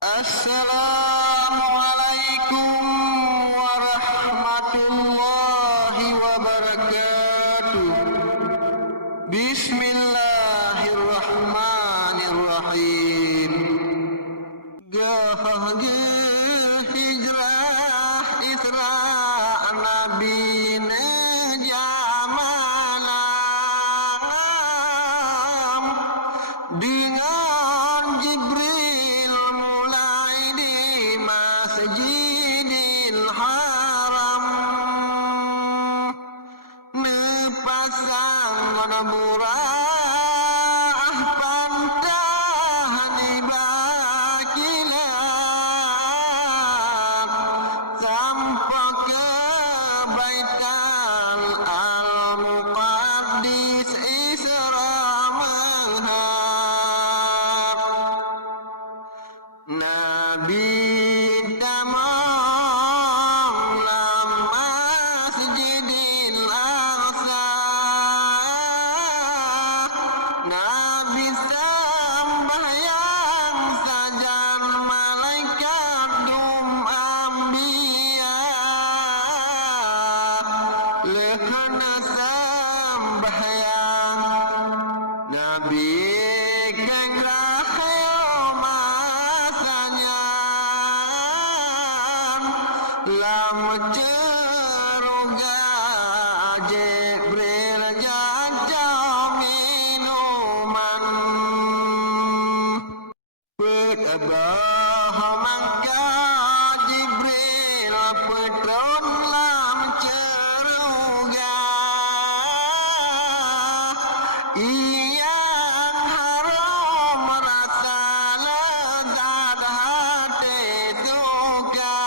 Assalamualaikum warahmatullahi wabarakatuh. Bismillahirrahmanirrahim. Gah hijrah Isra Nabi Jamalam dengan Jibril mulai di Masjidil Haram, nepasang murah pantah dibakilat sampai ke Baitul Al-Muqaddis Isra Mi'raj. Nabi tamam lama Masjidil Aqsa, Nabi sembahyang sajan malaikat dum ambiya, lekana sembahyang Nabi lam ceruga Jibril jajah minuman petabah mangga Jibril petron lam ceruga yang harum rasa lezat hati suka.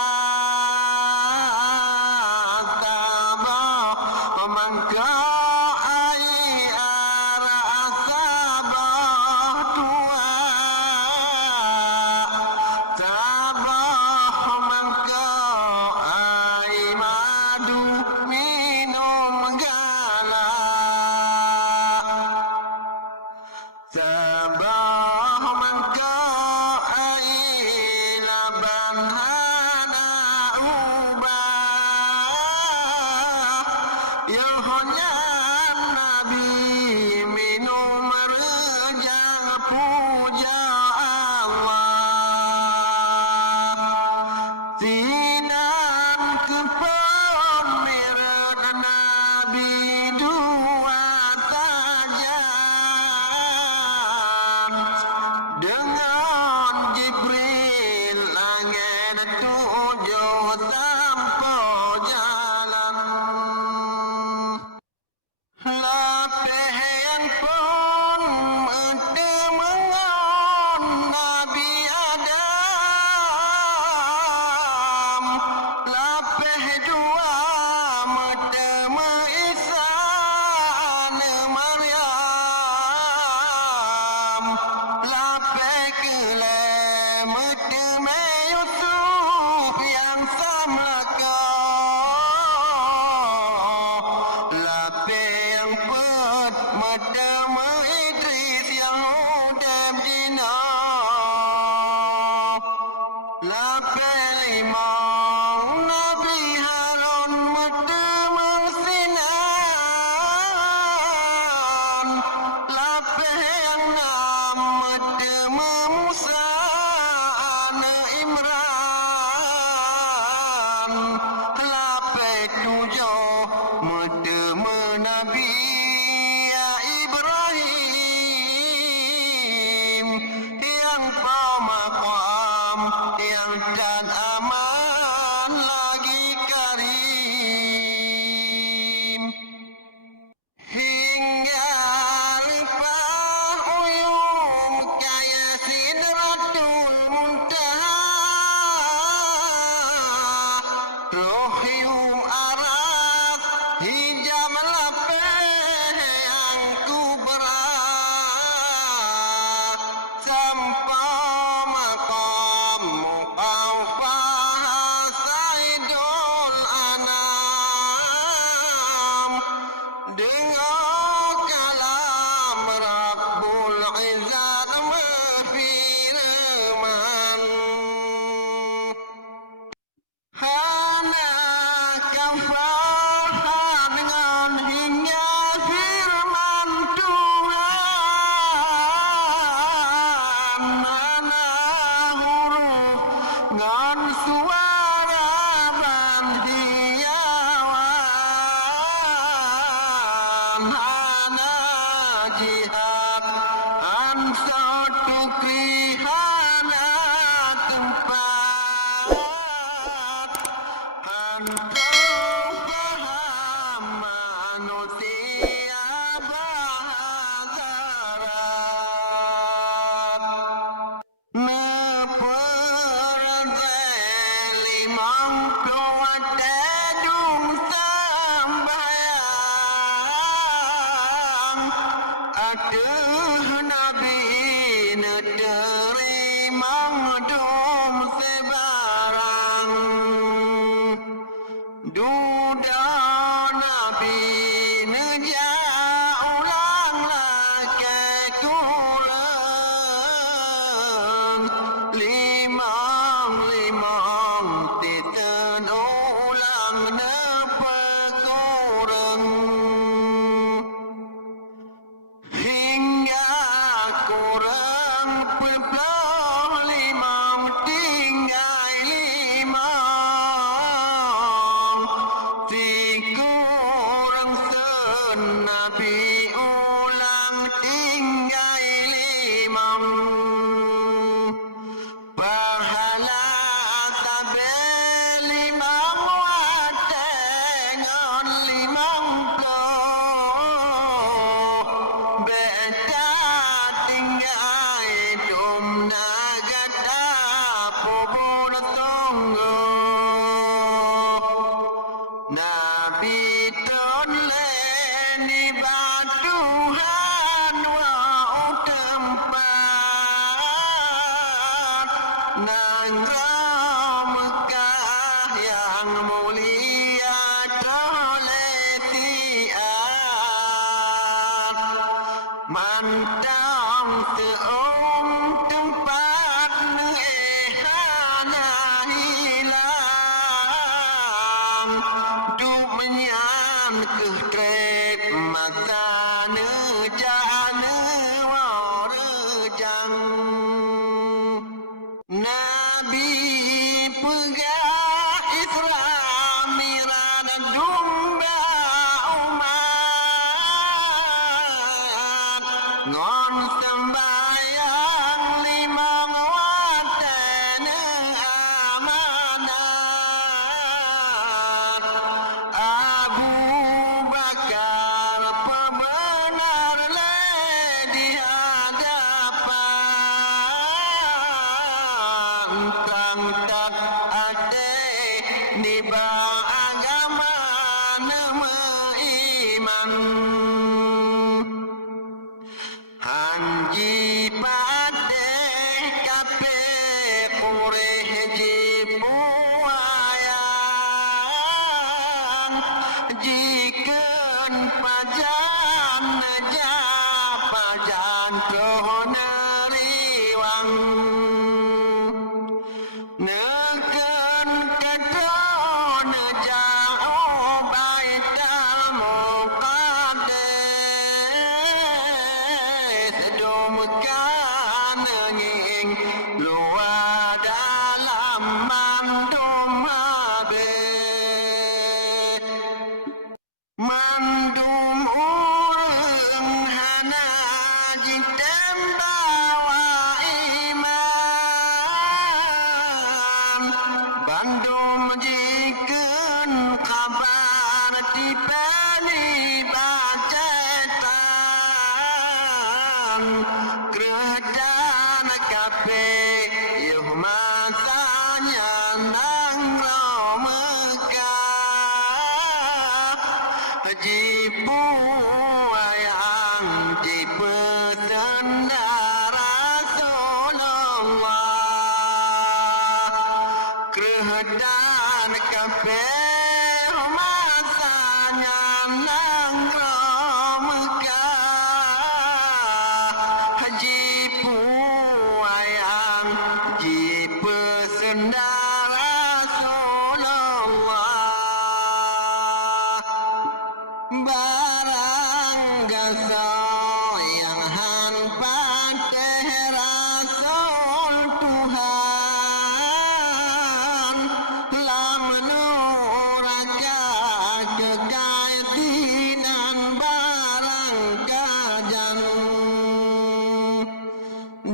Nabi minum rejang puja Allah, sinan kepemiran Nabi dua sajan dengan Jibril langit tujuh sampai jalan. Lapeh yang pun mendengar Nabi Adam, lapeh dua bertemu Isa Maryam, lapeh kelem bertemu Yusuf yang samlaka, bertemu Idris yang udam dina, lapeh limau Nabi Harun bertemu Sinan, lapeh yang enam bertemu Musa anak Imran, lapeh tujuh bertemu Nabi yang pemaqam yang dan aman lagi karim, hingga lipah uyum kaya sidratul muntaha, rohium arah hijab lapeh hana jihad ansatu krihana tempat antau paham manusia bahazarat neperdeli mampu tedung sambayang aduh nabi nerima dum sebarang duda nabi neja ulang laki kurang limang titen ulang nepekurang hingga kurang puluh limang tinggal limang si kurang senabi ulang tinggal limang pahala tabel limang watengan limang ko beta tinggal dum nagata pobon tonggo nabi ton leni batuhan wa tempat nang Mekah yang mulia toletiat mantang seum tempat nehana hilang duk menyan ketrep mata nejana warejang Nabi pegah Islam miran dumba umat ngon sembayang limang watan amanat Abu Bakar pembenar di hadapan tang tak ade niba agama nama iman Hanji pade kape kureji puayang jiken pajan ja pajan toneriwang neken kedon jauh baital muqaddas dumkan nging luar dalam mandum habis mandum urang hana jitem bawa iman bandum jiken kabar dipeni bacaan kerajaan kape yuh masanya nang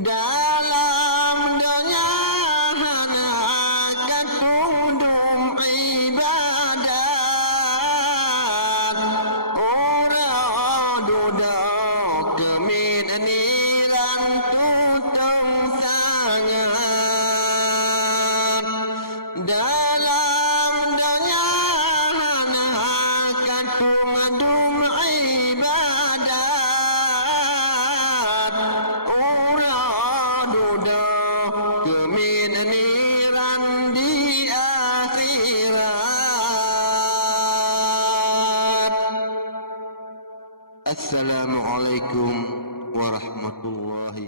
dalam dunia hana katundum ibadat ora duduk kemin niran tutong sangat dalam dunia hana katundum ibadat ora duduk kemin niran di akhirat. Assalamualaikum warahmatullahi